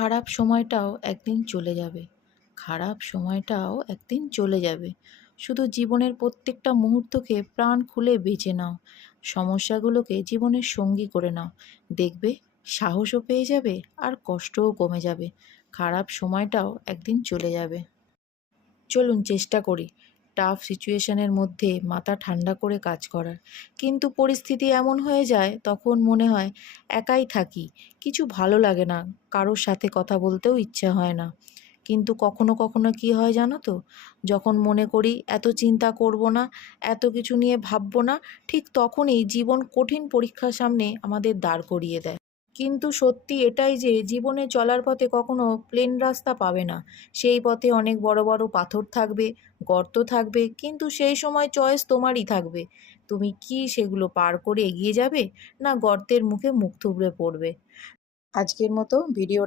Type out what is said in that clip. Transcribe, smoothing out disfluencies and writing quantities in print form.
খারাপ সময়টাও একদিন চলে যাবে। খারাপ সময়টাও একদিন চলে যাবে। শুধু জীবনের প্রত্যেকটা মুহূর্তকে প্রাণ খুলে বেঁচে নাও। সমস্যাগুলোকে জীবনের সঙ্গী করে নাও। দেখবে সাহসও পেয়ে যাবে আর কষ্টও কমে যাবে। খারাপ সময়টাও একদিন চলে যাবে। চলুন চেষ্টা করি টাফ সিচুয়েশনের মধ্যে মাথা ঠান্ডা করে কাজ করার। কিন্তু পরিস্থিতি এমন হয়ে যায় তখন মনে হয় একাই থাকি, কিছু ভালো লাগে না, কারোর সাথে কথা বলতেও ইচ্ছে হয় না। কিন্তু কখনো কখনো কি হয় জানো তো, যখন মনে করি এত চিন্তা করব না, এত কিছু নিয়ে ভাববো না, ঠিক তখনই জীবন কঠিন পরীক্ষার সামনে আমাদের দাঁড় করিয়ে দেয়। কিন্তু সত্যি এটাই যে জীবনে চলার পথে কখনো প্লেন রাস্তা পাবে না। সেই পথে অনেক বড় বড় পাথর থাকবে, গর্ত থাকবে, কিন্তু সেই সময় চয়েস তোমারই থাকবে। তুমি কি সেগুলো পার করে এগিয়ে যাবে, না গর্তের মুখে মুখ থুবড়ে পড়বে। আজকের মতো ভিডিও